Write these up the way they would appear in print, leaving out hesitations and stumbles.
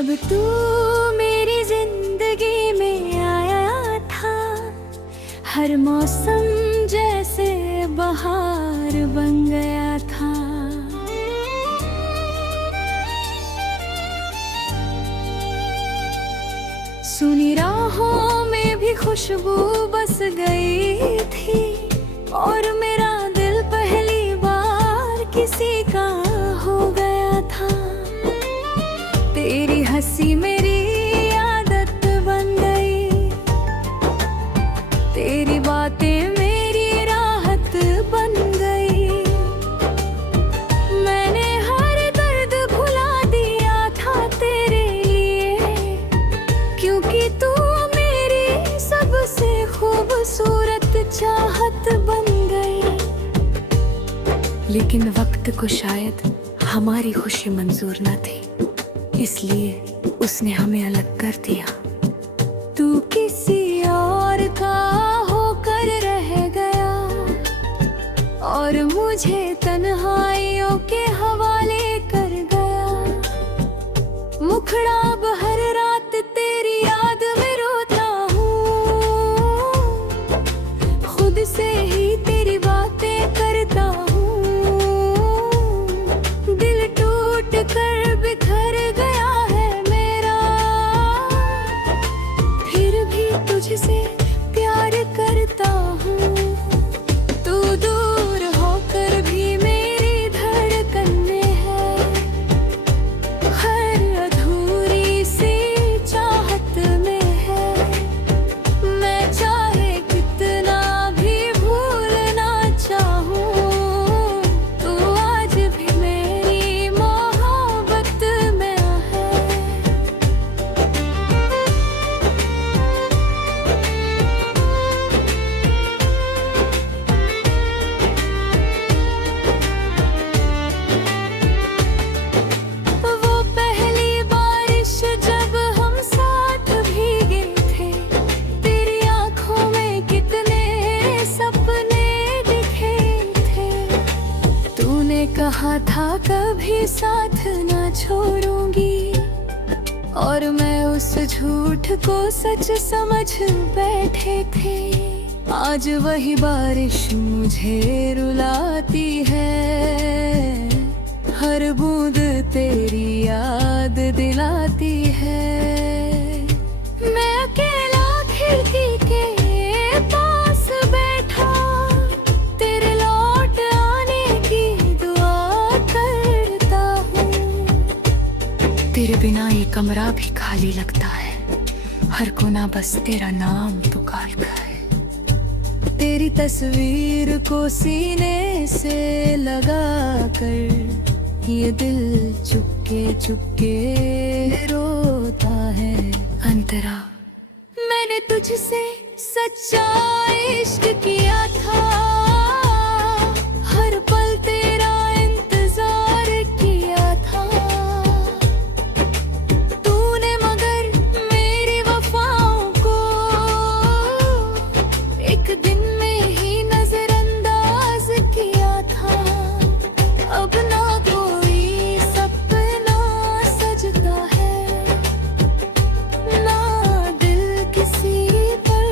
जब तू मेरी जिंदगी में आया था, हर मौसम जैसे बहार बन गया था। सुनी राहों में भी खुशबू बस गई थी, और मेरा दिल पहली बार किसी का हो गया था। तेरी हंसी मेरी आदत बन गई, तेरी बातें मेरी राहत बन गई। मैंने हर दर्द भुला दिया था तेरे लिए, क्योंकि तू मेरी सबसे खूबसूरत चाहत बन गई। लेकिन वक्त को शायद हमारी खुशी मंजूर न थी, इसलिए उसने हमें अलग कर दिया। तू किसी और का होकर रह गया, और मुझे तन्हाइयों के हवाले कर गया। मुखड़ा अब हर रात तेरी याद में रोता हूँ, खुद से ही तेरी बातें करता हूँ। दिल टूट कर बिखर गया है मेरा, फिर भी तुझसे प्यार करता हूँ। तू दूर होकर भी मेरी धड़कन में है, हर अधूरी सी चाहत में है। मैं चाहे कितना भी भूलना चाहूँ, तू आज भी मेरी मोहब्बत में है। वो पहली बारिश जब हम साथ भीगे थे, तेरी आंखों में कितने सपने दिखे थे। तूने कहा था कभी साथ ना छोड़ूंगी, और मैं उस झूठ को सच समझ बैठे थे। आज वही बारिश मुझे रुलाती है, हर बूंद तेरी याद दिलाती है। मैं अकेला खिड़की के पास बैठा, तेरे लौट आने की दुआ करता हूँ। तेरे बिना ये कमरा भी खाली लगता है, हर कोना बस तेरा नाम पुकारता है। तेरी तस्वीर को सीने से लगा कर ये दिल चुपके चुपके रोता है अंतरा। मैंने तुझसे सच्चा इश्क किया था, हर पल तेरा इंतजार किया था। तूने मगर मेरी वफाओं को एक दिन में ही नजरअंदाज किया था। अब ना कोई सपना सजता है, ना दिल किसी पर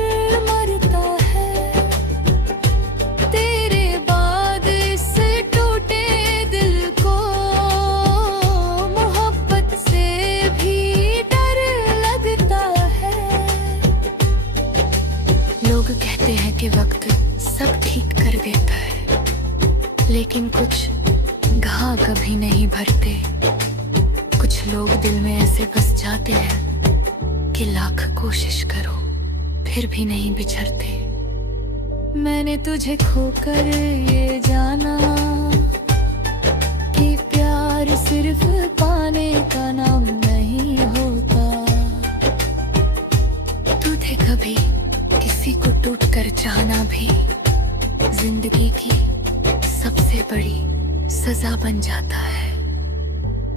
मरता है। तेरे बाद इस टूटे दिल को मोहब्बत से भी डर लगता है। लोग कहते हैं कि वक्त सब ठीक कर देता है, लेकिन कुछ घाव कभी नहीं भरते। कुछ लोग दिल में ऐसे बस जाते हैं कि लाख कोशिश करो फिर भी नहीं बिछड़ते। मैंने तुझे खोकर ये जाना कि प्यार सिर्फ पाने का नाम नहीं होता। तूने कभी किसी को टूट कर जाना भी जिंदगी की सबसे बड़ी सजा बन जाता है।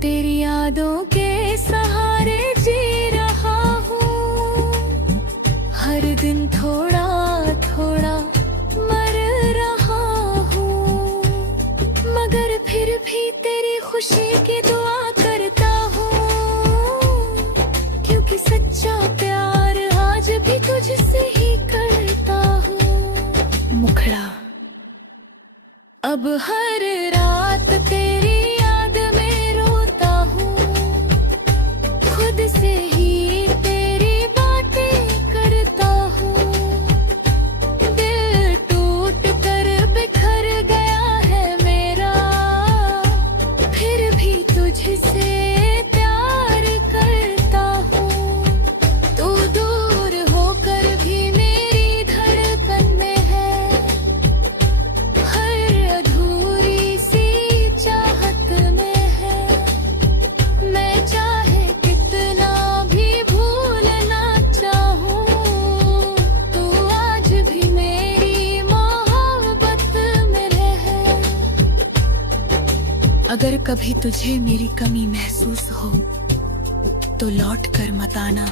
तेरी यादों के सहारे जी रहा हूँ, हर दिन थोड़ा थोड़ा मर रहा हूँ, मगर फिर भी तेरी खुशी की दुआ करता हूँ। मुखड़ा। अब हर रात तेरी याद में रोता हूँ, खुद से ही तेरी बातें करता हूँ। दिल टूट कर बिखर गया है मेरा, फिर भी तुझसे प्यार करता हूँ। तू दूर होकर भी मेरी धड़कन में है, हर अधूरी सी चाहत में है। मैं चाहे कितना भी भूलना चाहूँ, तू आज भी मेरी मोहब्बत में रहे। अगर कभी तुझे मेरी कमी महसूस हो तो लौट कर मत आना,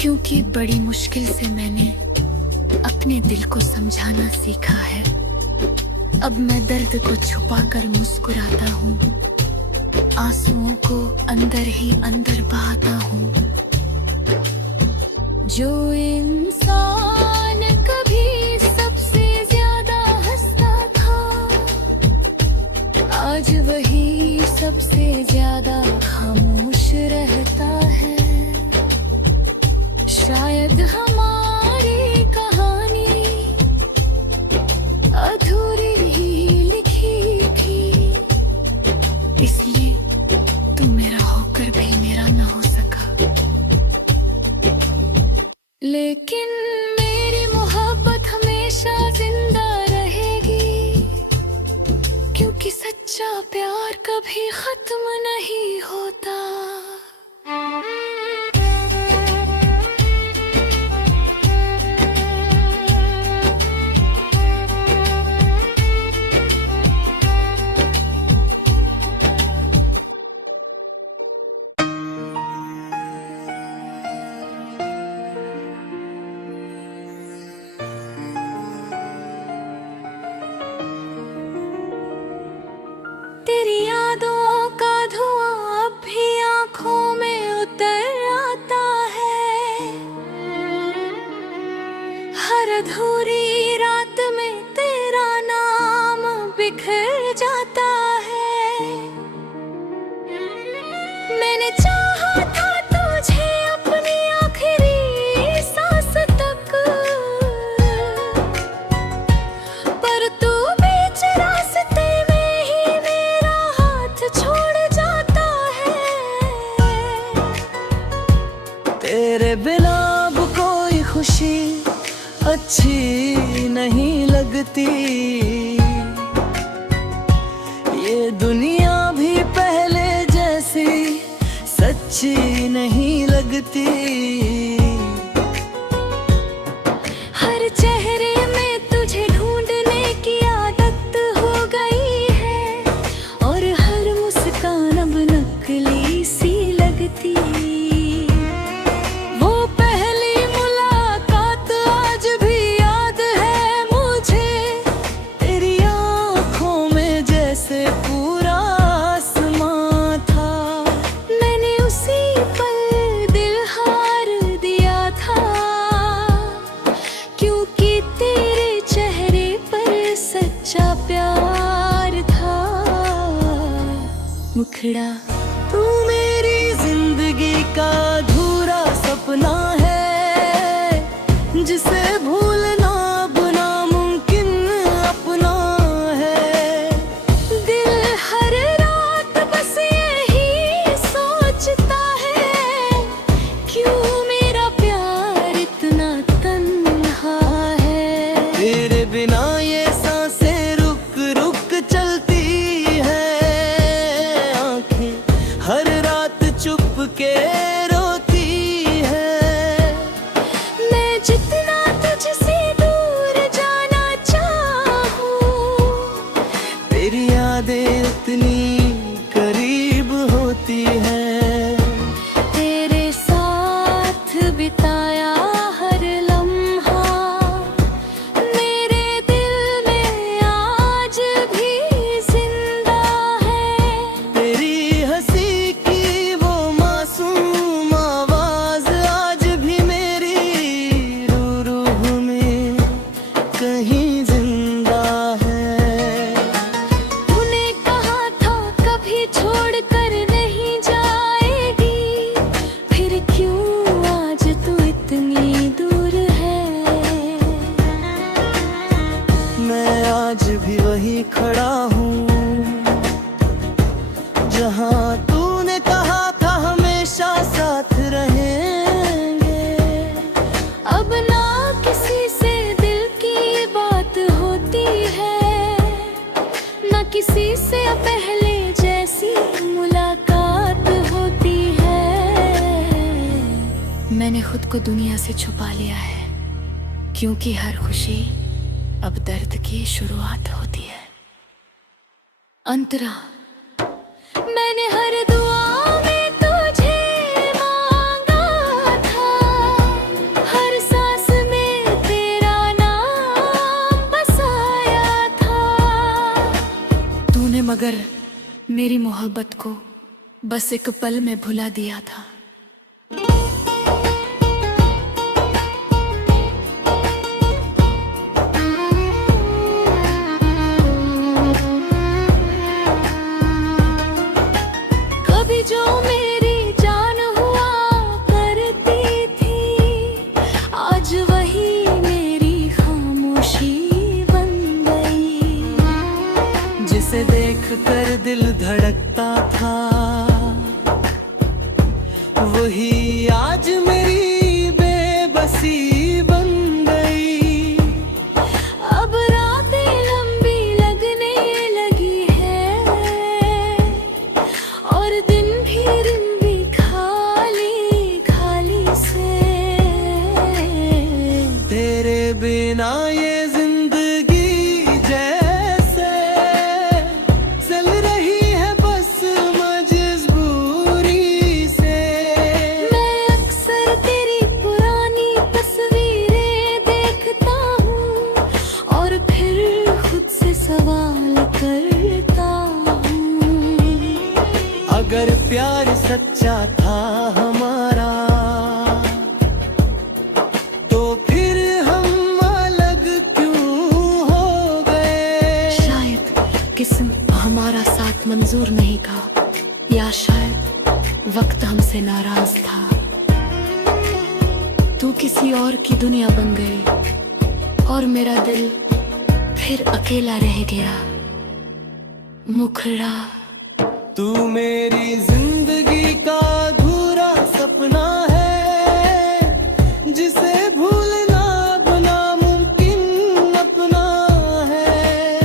क्योंकि बड़ी मुश्किल से मैंने अपने दिल को समझाना सीखा है। अब मैं दर्द को छुपाकर मुस्कुराता हूँ, आंसुओं को अंदर ही अंदर बहाता हूँ। जो इंसान कभी सबसे ज्यादा हंसता था, आज वही सबसे ज्यादा खामोश रहता है। शायद हमारी कहानी अधूरी ही लिखी थी, इसलिए तू मेरा होकर भी मेरा ना हो सका। लेकिन मेरी मोहब्बत हमेशा जिंदा रहेगी, क्योंकि सच्चा प्यार कभी खत्म नहीं होता। तेरी यादों का धुआं अब भी आँखों में उतर आता है, हर अधूरी रात में तेरा नाम बिखर जाता है। मैंने चाहा था तुझे अपनी आखिरी सांस तक, पर तू बीच रास्ते में ही मेरा हाथ छोड़ जाता है। तेरे बिना अब कोई खुशी अच्छी नहीं लगती, ये दुनिया भी पहले जैसी सच्ची नहीं लगती। हर चेहरे में तुझे ढूंढने की आदत हो गई है, और हर मुस्कान अब नकली सी लगती। वो पहली मुलाकात आज भी याद है मुझे, तेरी आँखों में जैसे पूरा आसमां था। मैंने उसी पल दिल हार दिया था, क्योंकि तेरे चेहरे पर सच्चा प्यार था। मुखड़ा, तू मेरी जिंदगी का अधूरा सपना है, जिसे भूलना अब नामुमकिन अपना है। दिल हर रात बस यही सोचता है, क्यों मेरा प्यार इतना तन्हा है। तेरे बिना ये सांसें रुक रुक चलती है, आंखें हर रात चुप के रोती है। कहानी जिंदा है। तूने कहा था कभी छोड़ कर नहीं जाएगी, फिर क्यों आज तू इतनी दूर है। मैं आज भी वही खड़ा हूँ जहाँ तूने कहा था हमेशा साथ रहेंगे। अब ना किसी से दिल की बात होती है, ना किसी से पहले जैसी मुलाकात होती है। मैंने खुद को दुनिया से छुपा लिया है, क्योंकि हर खुशी अब दर्द की शुरुआत होती है। अंतरा, मैंने हर दुआ में तुझे मांगा था, हर सांस में तेरा नाम बसाया था। तूने मगर मेरी मोहब्बत को बस एक पल में भुला दिया था। जो मेरी जान हुआ करती थी, आज वही मेरी खामोशी बन गई। जिसे देख कर दिल धड़कता था, वही आज मेरी बेबसी बन गई। अब रातें लंबी लगने लगी है, और दिन भी खाली खाली से। तेरे बिना ये जिंदगी जैसे चल रही है बस मजबूरी से। मैं अक्सर तेरी पुरानी तस्वीरें देखता हूँ, और फिर खुद से सवाल करता हूँ, अगर प्यार सच्चा था हमारा, तो फिर हम अलग क्यों हो गए। शायद किस्म हमारा साथ मंजूर नहीं था, या शायद वक्त हमसे नाराज था। तू किसी और की दुनिया बन गई, और मेरा दिल फिर अकेला रह गया। मुखड़ा, तू मेरी जिंदगी का अधूरा सपना है, जिसे भूलना अब नामुमकिन अपना है।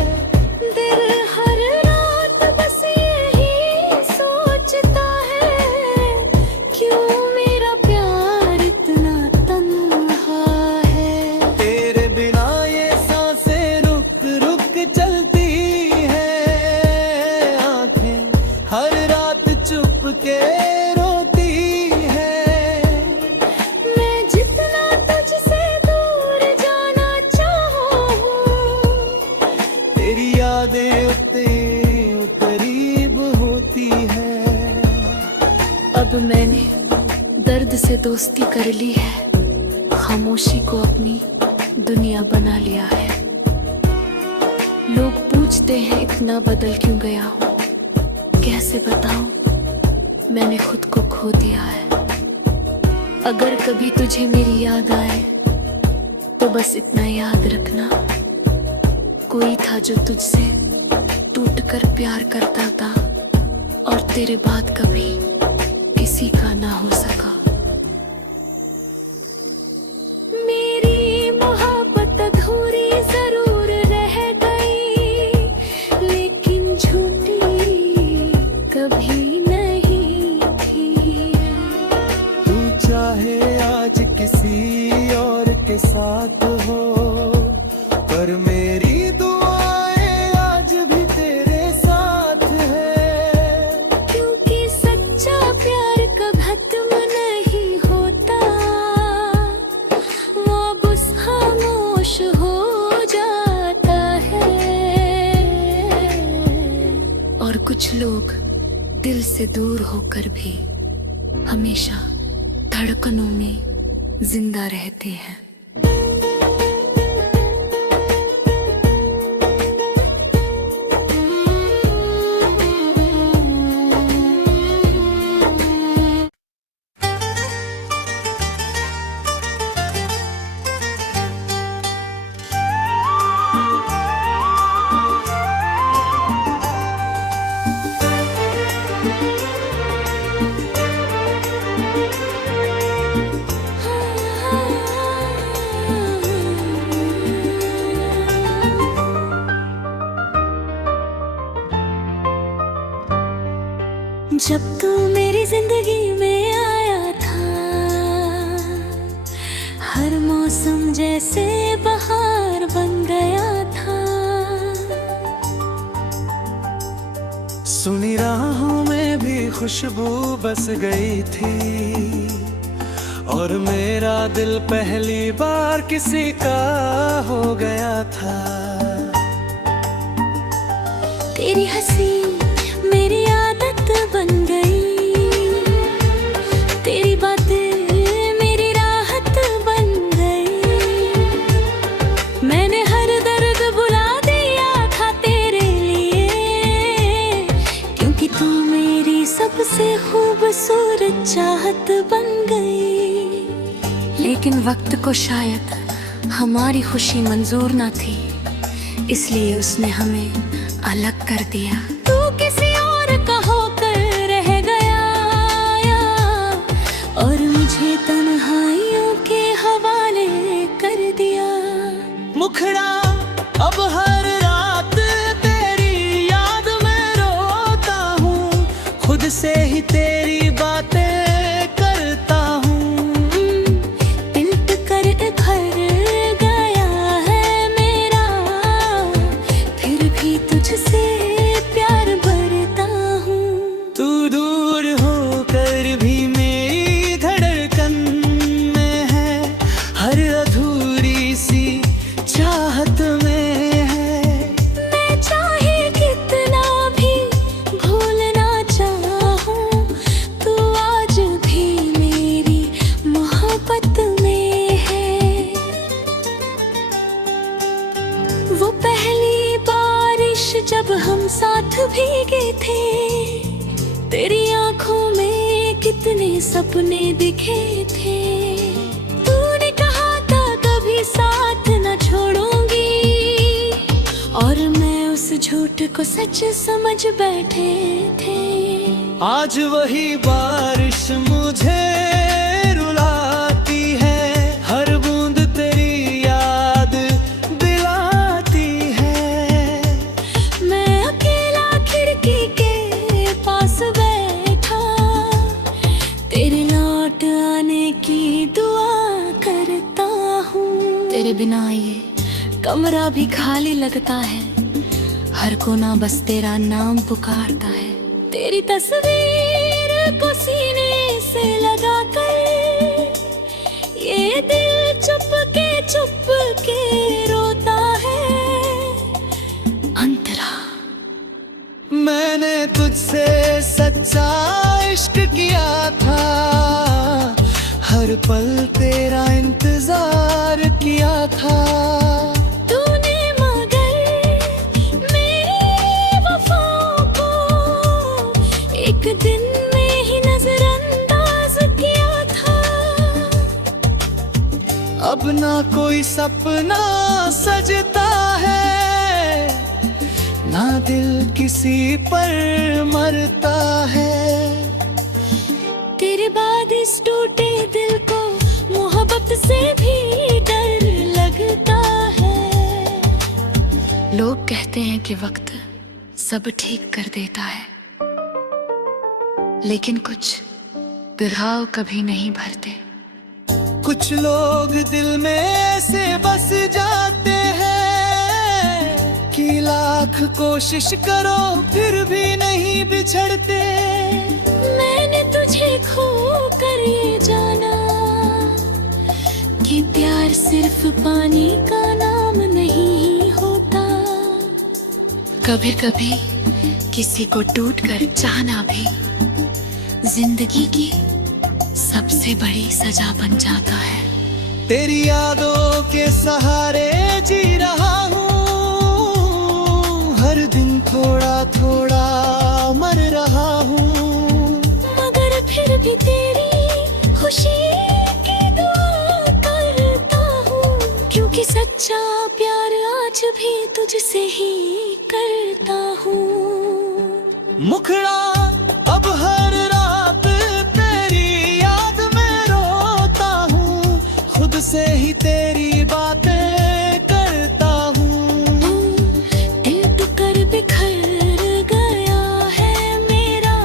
दिल हर रात बस यही सोचता है, क्यों मेरा प्यार इतना तन्हा है। तेरे बिना ये सांसें रुक रुक चलती है, आंखें हर रात चुप के रोती है। मैं जितना तुझसे दूर जाना चाहूँ, तेरी यादें उतने करीब होती है। अब मैंने दर्द से दोस्ती कर ली है, खामोशी को अपनी दुनिया बना लिया है। लोग पूछते हैं इतना बदल क्यों गया हूँ, कैसे बताऊं मैंने खुद को खो दिया है। अगर कभी तुझे मेरी याद आए, तो बस इतना याद रखना, कोई था जो तुझसे टूटकर प्यार करता था, और तेरे बाद कभी किसी का ना हो सका। मेरी मोहब्बत अधूरी जरूर रह गई, लेकिन झूठी कभी नहीं थी। तू चाहे आज किसी और के साथ हो, पर मेरी दुआएं आज भी तेरे साथ है। क्योंकि सच्चा प्यार कब खत्म नहीं होता, वो बस खामोश हो जाता है। और कुछ लोग दिल से दूर होकर भी हमेशा धड़कनों में जिंदा रहते हैं। जब तू मेरी जिंदगी में आया था, हर मौसम जैसे बहार बन गया था। सुनी राहों में भी खुशबू बस गई थी, और मेरा दिल पहली बार किसी का हो गया था। तेरी हंसी मेरी आदत बन गई, तेरी बातें मेरी राहत बन गई। मैंने हर दर्द भुला दिया था तेरे लिए, क्योंकि तू मेरी सबसे खूबसूरत चाहत बन गई। लेकिन वक्त को शायद हमारी खुशी मंजूर ना थी, इसलिए उसने हमें अलग कर दिया। तू किसी और का होकर रह गया, और मुझे तन्हाइयों के हवाले कर दिया। मुखड़ा अब हर रात तेरी याद में रोता हूँ, खुद से ही तेरी बातें करता हूँ। पिलट कर घर गया है मेरा, फिर भी तुझसे प्यार भरता हूँ। तू दूर होकर भी मेरी धड़कन में है, हर अधूरी सी चाहत में है। मैं चाहे कितना भी भूलना चाहूं, तू आज भी मेरी मोहब्बत में है। वो पहली बारिश जब हम साथ भीगे थे, तेरी आंखों में कितने सपने दिखे थे। तूने कहा था कभी साथ न छोड़ूंगी, और मैं उस झूठ को सच समझ बैठे थे। आज वही बारिश मुझे रुलाती है, हर बूंद तेरी याद दिलाती है। मैं अकेला खिड़की के पास बैठा, तेरे लौट आने की दुआ करता हूँ। तेरे बिना ये कमरा भी खाली लगता है, हर कोना बस तेरा नाम पुकारता है। तेरी तस्वीर को सीने से लगा कर, ये दिल चुप के रोता है। अंतरा, मैंने तुझसे सच्चा इश्क किया था, हर पल तेरा इंतजार किया था। तूने मगर मेरी वफाओं को एक दिन में ही नजरअंदाज किया था। अब ना कोई सपना सजता है, ना दिल किसी पर मरता है। तेरे बाद इस टूटे दिल को मोहब्बत से भी डर लगता है। लोग कहते हैं कि वक्त सब ठीक कर देता है, लेकिन कुछ बिरहाव कभी नहीं भरते। कुछ लोग दिल में ऐसे बस जाते हैं कि लाख कोशिश करो फिर भी नहीं बिछड़ते। मैंने तुझे खो कर ये जाना कि प्यार सिर्फ पानी का नाम नहीं होता। कभी कभी किसी को टूट कर चाहना भी जिंदगी की सबसे बड़ी सजा बन जाता है। तेरी यादों के सहारे जी रहा हूँ, हर दिन थोड़ा थोड़ा मर रहा हूँ। मगर फिर भी तेरी खुशी की दुआ करता हूँ, क्योंकि सच्चा प्यार आज भी तुझसे ही करता हूँ। मुखड़ा अब हर रात तेरी याद में रोता हूँ, खुद से ही तेरी बातें करता हूँ। दिल टूट कर बिखर गया है मेरा,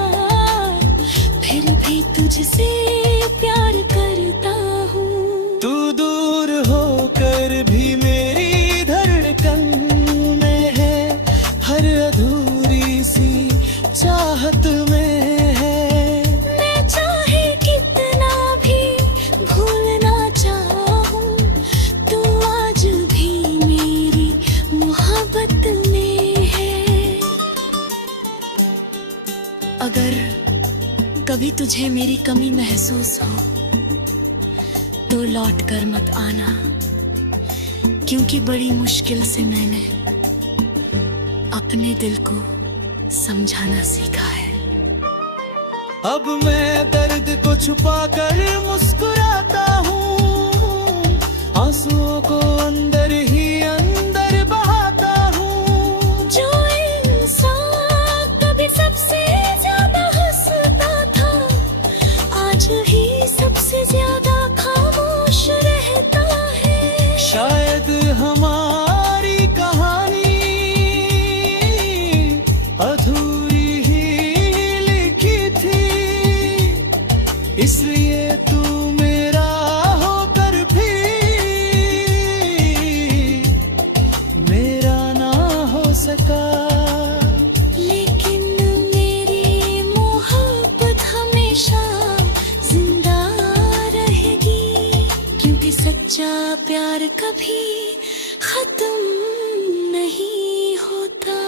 कभी तुझे मेरी कमी महसूस हो तो लौट कर मत आना, क्योंकि बड़ी मुश्किल से मैंने अपने दिल को समझाना सीखा है। अब मैं दर्द को छुपा कर मुस्कुराता हूँ, आंसुओं को अंदर ही अंदर बहाता हूँ। जो इंसान कभी सबसे ज्यादा हंसता था, आज ही सबसे ज्यादा खामोश रहता है। शायद हमारी कहानी अधूरी ही लिखी थी, इसलिए तू मेरा होकर भी मेरा ना हो सका। लेकिन मेरी मोहब्बत हमेशा जिंदा रहेगी, क्योंकि सच्चा प्यार कभी खत्म नहीं होता।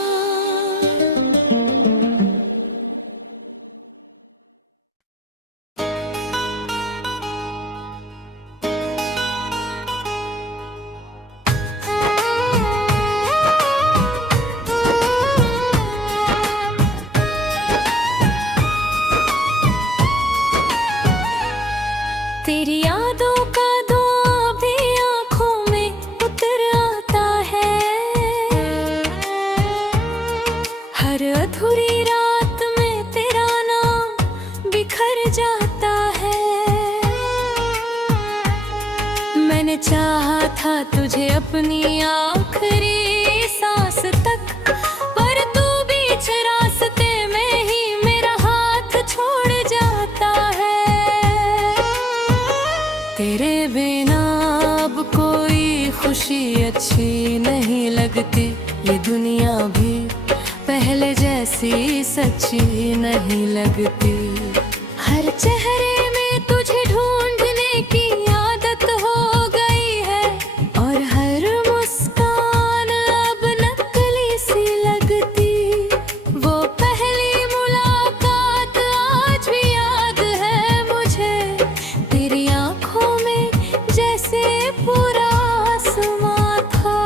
तेरी यादों का धुआं भी आँखों में उतर आता है, हर अधूरी रात में तेरा नाम बिखर जाता है। मैंने चाहा था तुझे अपनी आखिरी सांस तक, पर तू बीच रास्ते में ही मेरा हाथ छोड़ जाता है। तेरे बिना अब कोई खुशी अच्छी नहीं लगती, ये दुनिया भी पहले जैसी सच्ची नहीं लगती। हर चेहरे में तुझे ढूंढने की आदत हो गई है, और हर मुस्कान अब नकली सी लगती। वो पहली मुलाकात आज भी याद है मुझे, तेरी आंखों में जैसे पूरा आसमां था।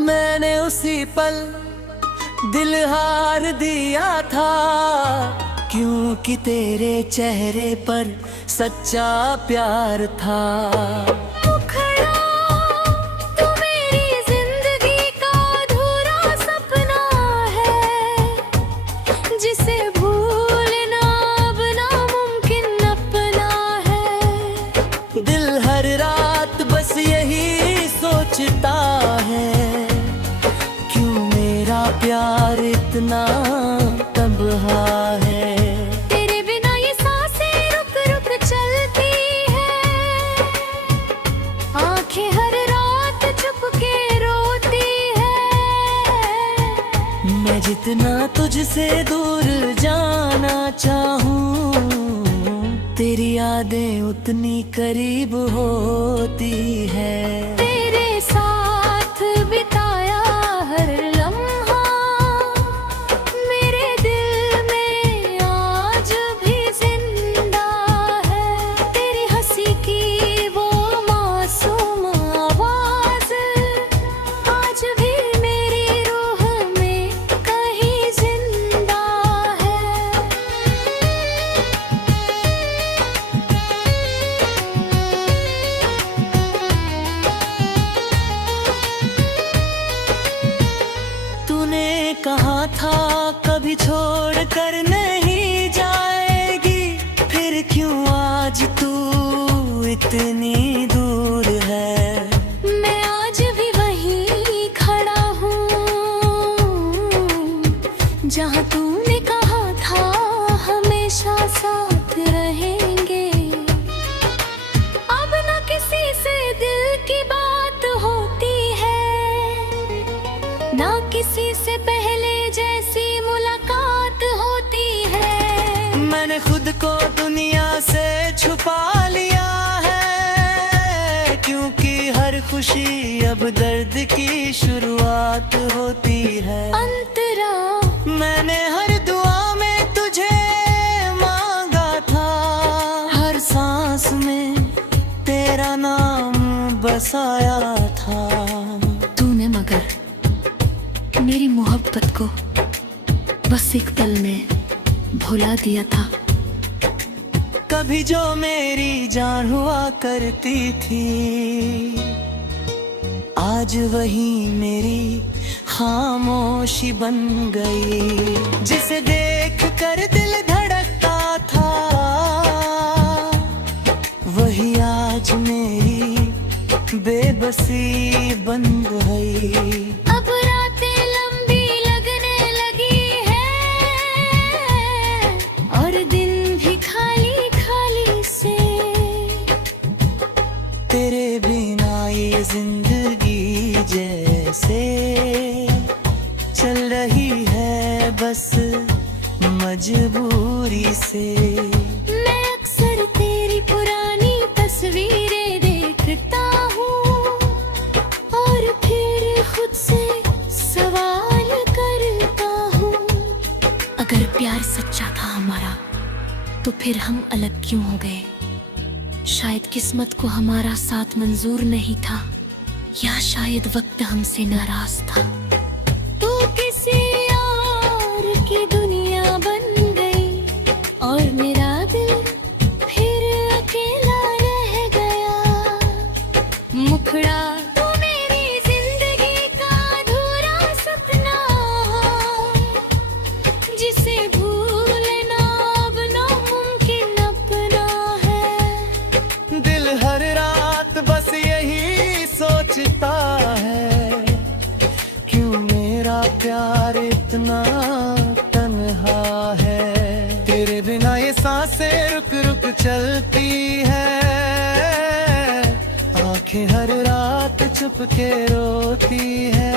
मैंने उसी पल दिल हार दिया था, क्योंकि तेरे चेहरे पर सच्चा प्यार था। मुखड़ा तू मेरी जिंदगी का अधूरा सपना है, जिसे भूलना अब नामुमकिन अपना है। दिल हर रात बस यही सोचता है, क्यों मेरा प्यार इतना तन्हा है। तेरे बिना ये सांसें रुक रुक चलती है, आंखें हर रात चुप के रोती है। मैं जितना तुझसे दूर जाना चाहूँ, तेरी यादें उतनी करीब होती है। तेरे साथ बिताया हर लम्हा मेरे दिल में आज भी जिंदा है। तेरी हंसी की वो मासूम आवाज आज भी मेरी रूह में कहीं जिंदा है। तूने कहा था कभी छोड़ कर नहीं जाएगी, फिर क्यों आज तू इतनी दूर है। मैं आज भी वहीं खड़ा हूँ, जहाँ तूने कहा था हमेशा साथ रहेंगे। अब न किसी से दिल की बात होती है, ना किसी से पहले जैसी मुलाकात होती है। मैंने खुद को दुनिया से छुपा लिया है, क्योंकि हर खुशी अब दर्द की शुरुआत होती है। अंतरा मैंने हर दुआ में तुझे मांगा बसाया था। तूने मगर मेरी मोहब्बत को बस एक पल में भुला दिया था। कभी जो मेरी जान हुआ करती थी, आज वही मेरी खामोशी बन गई। जिसे देख कर दिल धड़कता था, वही आज मेरी बेबसी बन गई। अब रातें लंबी लगने लगी है और दिन भी खाली खाली से। तेरे बिना ये जिंदगी जैसे चल रही है बस मजबूरी से। मैं अक्सर तेरी पुरानी तस्वीरें देखता हूँ और फिर खुद से सवाल करता हूँ, अगर प्यार सच्चा था हमारा तो फिर हम अलग क्यों हो गए? शायद किस्मत को हमारा साथ मंजूर नहीं था, या शायद वक्त हमसे नाराज था। तू किसी और की दुनिया बन गई और मेरा दिल फिर अकेला रह गया। मुखड़ा तू मेरी जिंदगी का अधूरा सपना, जिसे भूलना अब नामुमकिन अपना है। दिल हर रात बस यही सोचता है, क्यों मेरा प्यार इतना तन्हा है। तेरे बिना ये सांसें रुक रुक चलती है, आंखें हर रात चुप के रोती है।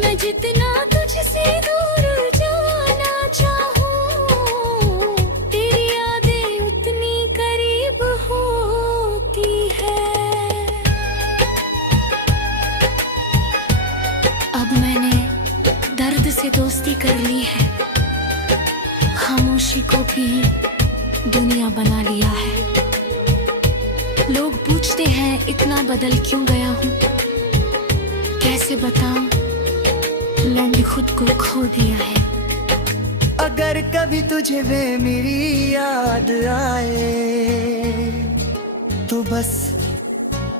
मैं जितना तुझसे दूर जाना चाहूँ, तेरी यादें उतनी करीब होती है। अब मैंने दर्द से दोस्ती कर ली है, खामोशी को भी दुनिया बना लिया है। लोग पूछते हैं इतना बदल क्यों गया हूँ, कैसे बताऊं मैंने खुद को खो दिया है। अगर कभी तुझे वे मेरी याद आए, तो बस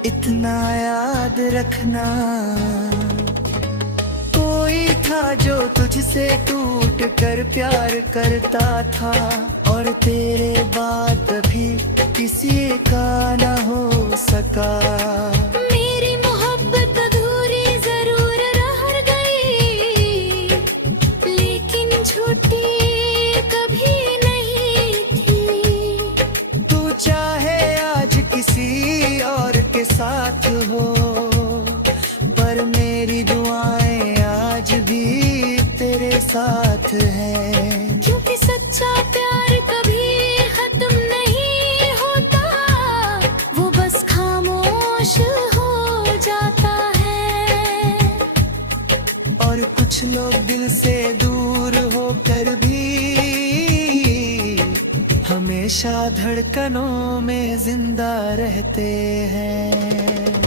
इतना याद रखना, कोई था जो तुझसे टूट कर प्यार करता था, और तेरे बाद भी किसी का ना हो सका। मेरी मोहब्बत अधूरी जरूर रह गई, लेकिन झूठी कभी नहीं थी। तू चाहे आज किसी और के साथ हो, पर मेरी दुआएं आज भी तेरे साथ हैं। क्योंकि सच्चा प्यार कभी खत्म नहीं होता, वो बस खामोश हो जाता है। और कुछ लोग दिल से दूर होकर भी हमेशा धड़कनों में जिंदा रहते हैं।